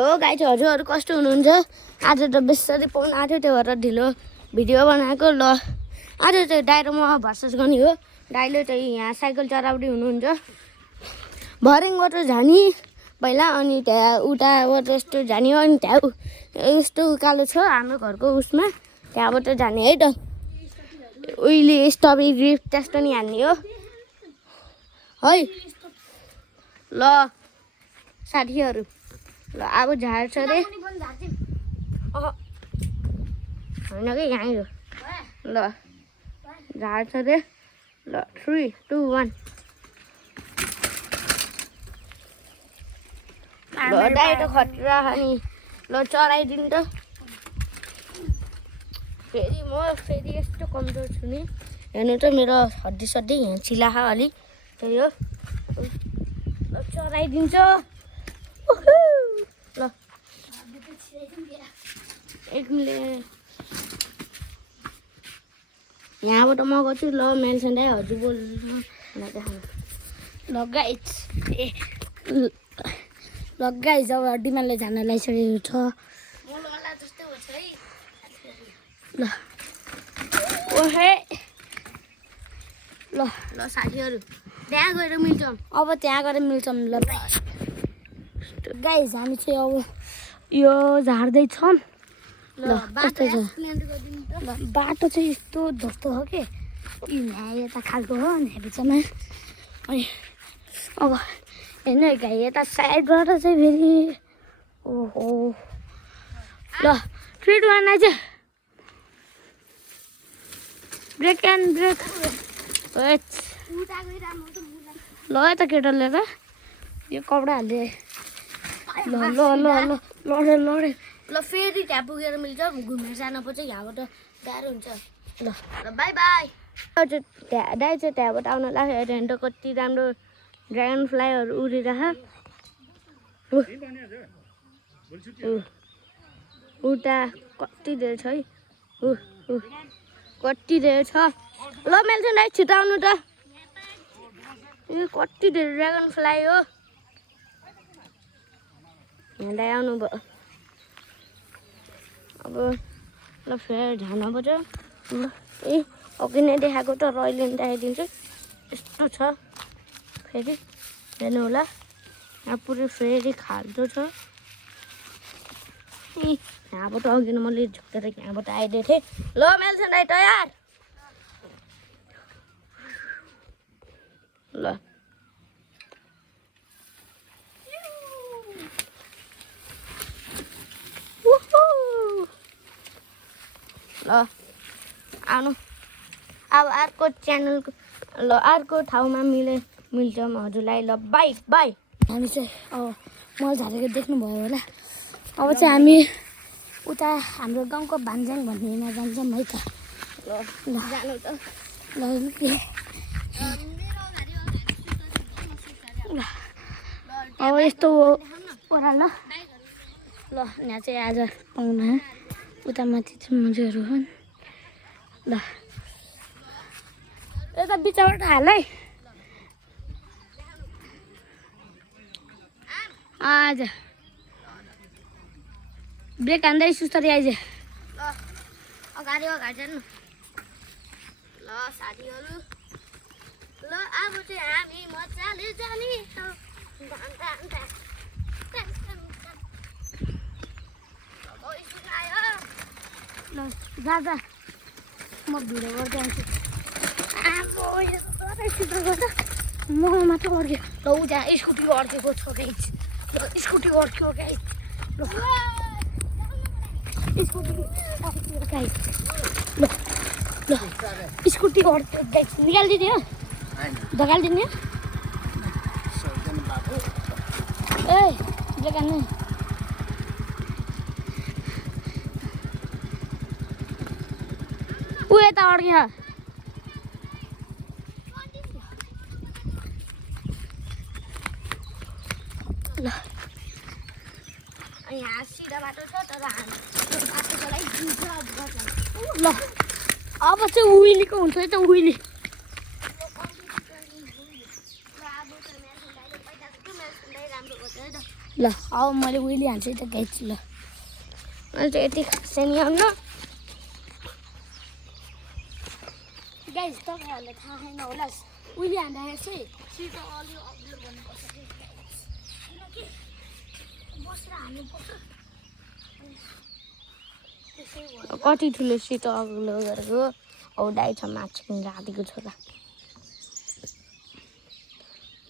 हो गाइज हजुरहरू कस्तो हुनुहुन्छ? आज त बेसरी पाउनु आँट्यो त्यो भएर ढिलो भिडियो बनाएको। ल आज चाहिँ दाइ र म भर्सेस गर्ने हो। दाइले चाहिँ यहाँ साइकल चलाउँदै हुनुहुन्छ भरेङबाट जाने पहिला, अनि त्यहाँ उताबाट यस्तो जाने हो, अनि त्यहाँ यस्तो उकालो छ हाम्रो घरको उसमा, त्यहाँबाट जाने है त। उहिले स्ट्रबेरी त्यस्तो नि हान्ने हो है। ल साथीहरू, ल अब झार्छ रे होइन कि यहीँ हो। ल झार्छ रे। ल 3, 2, 1 ल दाइ त खतरा अनि ल चलाइदिनु त। फेरि म फेरि यस्तो कमजोर छु नि, हेर्नु त मेरो हड्डी सड्डी यहाँ चिलाखा अलिक त्यही हो। ल चलाइदिन्छ ल एक मिनट यहाँबाट म गर्छु। ल मेलसन दाइ हजुर बोल्नु ल गाइज ल गाइज अब डिमान्डले जान लागिसकेको छ। ल ओहे ल ल साथीहरू त्यहाँ गएर मिल्छौँ, अब त्यहाँ गएर मिल्छौँ। ल गाइज हामी चाहिँ अब यो झार्दैछौँ। ल कस्तो छ ल बाटो चाहिँ यस्तो धस्तो हो कि यहाँ यता खालको हो, अनि बिचमा अनि अब हेर्नु है गाई यता साइडबाट चाहिँ फेरि ओहो। ल 3, 2, 1 आइज ब्रेक एन्ड ब्रेक। ल यता केटा लिएर यो कपडा हाल्दै ल ल ल ल लडे लडे। ल फेरि त्यहाँ पुगेर मिल्छ, घुमेर जानुपर्छ, यहाँबाट गाह्रो हुन्छ। ल ल बाई बाई। त्यहाँ दाइ चाहिँ त्यहाँबाट आउन लाग्यो। हेर्नु त कति राम्रो ड्रागन फ्लाईहरू उडिरह। उता कति धेरै छ है, कति धेरै छ। ल मेल्छन् दाइ छिटो आउनु त, यो कति धेरै ड्रागन फ्लाई हो। यहाँ दाइ आउनु भयो। अब ल फेरि झार्नुपर्छ। ल ए अघि नै देखाएको त रहिले नि देखाइदिन्छु। यस्तो छ फेरि हेर्नु होला, यहाँ पुरै फेरि खाल्डो छ। ए यहाँबाट अघि नै मैले झुकेर यहाँबाट आइदिएको थिएँ। ल मेल्छन् दाइ तयार। ल ल आउनु अब अर्को च्यानलको ल अर्को ठाउँमा मिल्छ हजुरलाई। ल बाई बाई। हामी चाहिँ अब मल झारेको देख्नुभयो होला। अब चाहिँ हामी उता हाम्रो गाउँको भान्ज्याङ भन्नेमा जान्छौँ है त। ल जानु त ल अब यस्तो ओह्रालो। ल यहाँ चाहिँ आज पाउनु हो, उता माथि चाहिँ मजाहरू हुन्। ल यता बिचबाट हाल है। आज ब्रेक हान्दै सुस्तरी आइज। ल अगाडि अगाडि जानु। ल साथीहरू, ल अब चाहिँ हामी मजाले जाने। ल जा जा म भिडियो गर्दै आउँछु। म मात्र अड्क्यो। ल ऊ त्यहाँ स्कुटी अड्केको छ गाइज। ल स्कुटी अड्क्यो गाइज। ल स्कुटी अड्क्यो गाइज। ल ल स्कुटी अड्क्यो गाइज। निकालिदिने हो, धकालिदिने ए बेकान्ने। ऊ यता अड्क्यो। ल यहाँ सिधा बाटो छ तर बाटोको लागि ल अब चाहिँ उहिलेको हुन्छ है त उहिले। ल अब मैले उहिले हाल्छु त गाइस ल मैले चाहिँ यति खासै नि आउनु गाइस तपाईँहरूलाई थाहा छैन होला उहिले हान्दाखेरि चाहिँ सिट अलि अग्लो गर्नुपर्छ किनकि बसेर हाल्नुपर्छ कति ठुलो सिट अग्लो गरेको औ दाइ छ माछा रातिको छोरा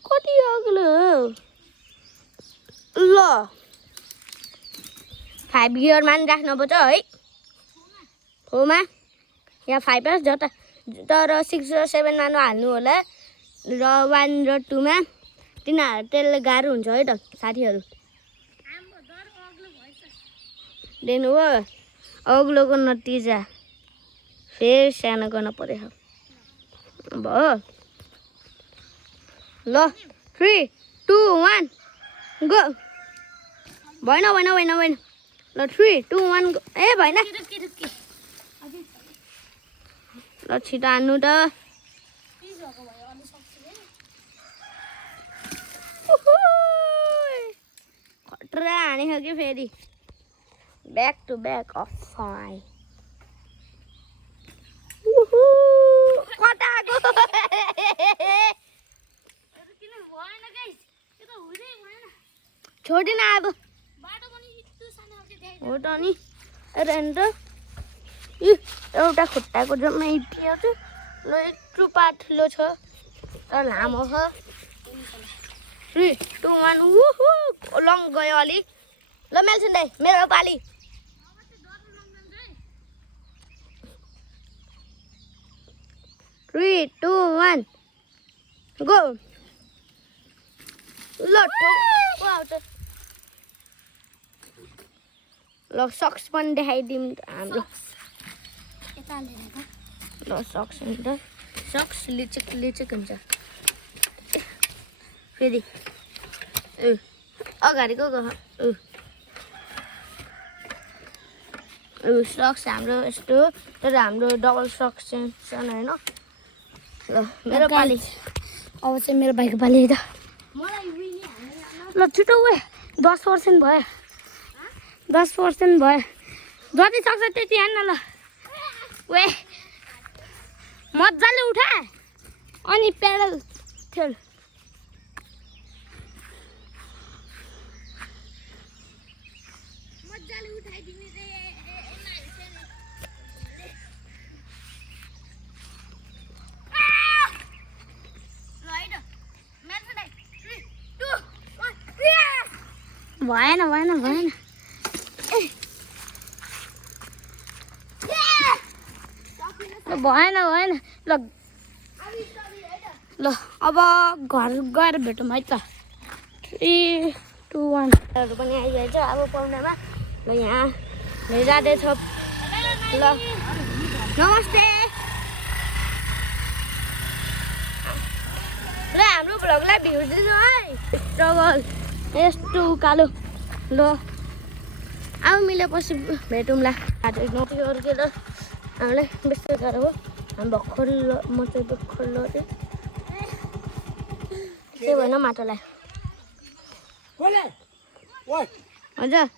कति अग्लो ल 5 गियरमा नि राख्नुपर्छ है होमा यहाँ 5 छ जता तर 6 र 7 मा हाल्नु होला र 1 र 2 मा तिनीहरू त्यसले गाह्रो हुन्छ है त साथीहरू देन हो अग्लोको नतिजा फेरि सानो गर्न पर्यो भयो ल 3 2 1 गो भएन ल 3 2 1 ए भएन ल छिटो हान्नु त खतरा हानेको कि फेरि ब्याक टु ब्याक अफ 5 कताको छोडिन अब हो त नि रेन्ट एउटा खुट्टाको जम्मै इटियो छ ल यत्रो पात ठुलो छ तर लामो छ 3 2 1 वुहु लङ गयो अलि ल मेल्छन् दाइ मेरो पाली Three, 2, 1, go! ल सक्स पनि देखाइदिउँ हाम्रो ल सक्स हुन्छ सक्स लिचिक हुन्छ फेरि अगाडिको सक्स हाम्रो यस्तो तर हाम्रो डबल सक्स चाहिँ होइन ल मेरो पाली अब चाहिँ मेरो भाइको पाली त ल छिटो वे 10% भयो 10% भयो जति सक्छ त्यति हान्न ल वे मजाले उठा अनि पेडल खेल मजाले उठाइदिने रे भएन ल अब घर गएर भेटौँ है त 3 2 1 हरू पनि आइरहेछ अब पाउनामा ल यहाँ जाँदैछ ल नमस्ते ल हाम्रो भ्लगलाई भ्यू दिनु है स्ट्रगल यस्तो उकालो ल अब मिलेपछि भेटौँला आज नोटी अर्केर हामीलाई बेसी गरेर हो हामी भर्खर म चाहिँ भर्खर लड्यो के भएन माटोलाई हजुर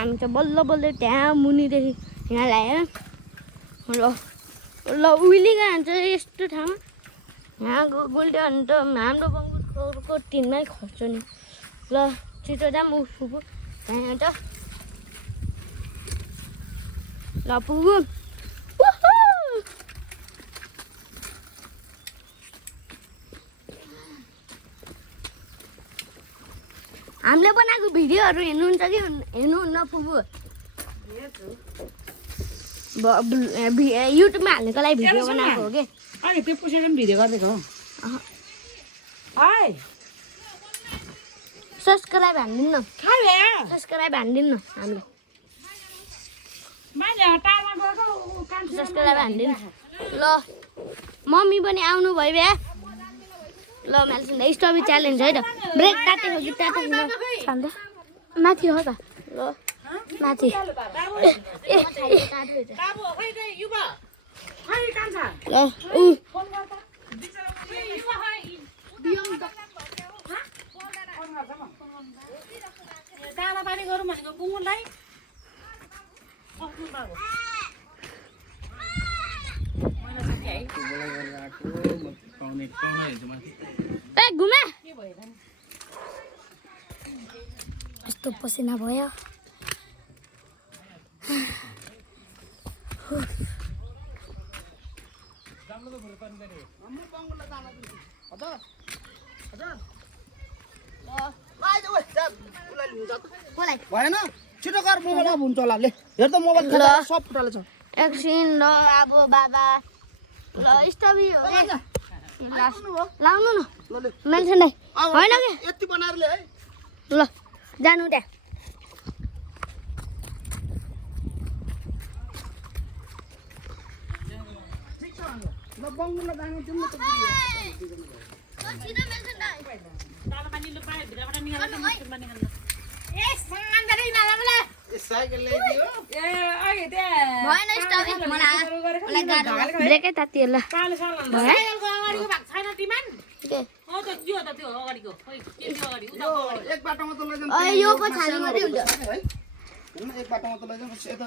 हामी चाहिँ बल्ल त्यहाँ मुनिदेखि यहाँ ल्यायो ल उहिले जान्छ यस्तो ठाउँमा यहाँ गुल्ट्यो भने त हाम्रो गाउँको टिनमै खस्छ नि ल छिटो जाऊँ पुगु यहाँ त ल पुगु हामीले बनाएको भिडियोहरू हेर्नुहुन्छ कि हेर्नुहुन्न पुगु युट्युबमा हाल्नको लागि भिडियो बनाएको हो कि अहिले त्यो पुसेर पनि भिडियो गरिदिएको हो सब्सक्राइब हान्दिनु सब्सक्राइब हान्दिनु हामीले सब्सक्राइब हान्दिनु ल मम्मी पनि आउनु भयो भ्या ल मान्छे स्टोभी च्यालेन्ज है त ब्रेक काटेको कि काटेको छान्दा माथि हो त ल माथि ल दाना पानी गरौँ भनेको कुमुदलाई ए घुमे यस्तो पसिना भयो भएन छिटो कर मोबाइल अब हुन्छ होला ले हेर त मोबाइल सब फुटाले छ एकछिन ल अब बाबा ल स्टबी हो लाउनु न मान्छे नै होइन कि यति बनाएर ले है ल जानु त्यहाँ ल बङ्गुला जानु तिम्रो त दाना पानी लु पाए भित्रबाट निकाल्नु मुस्किलमा निकाल्नु ए सँगै गरे नालामला साइकल ल्याइदियो ए अघि त्यहाँ भएन स्टबी मलाई गाह्रो ब्रेकै तातियो ल पाले सालमा साइकलको अगाडिको भाग छैन तिमान के हो त त्यो अगाडिको खोइ त्यो अगाडि उता अगाडि एक बाटोमा त लैजाउँ यो पछाडि मात्रै हुन्छ है एक बाटोमा त लैजाउँ यता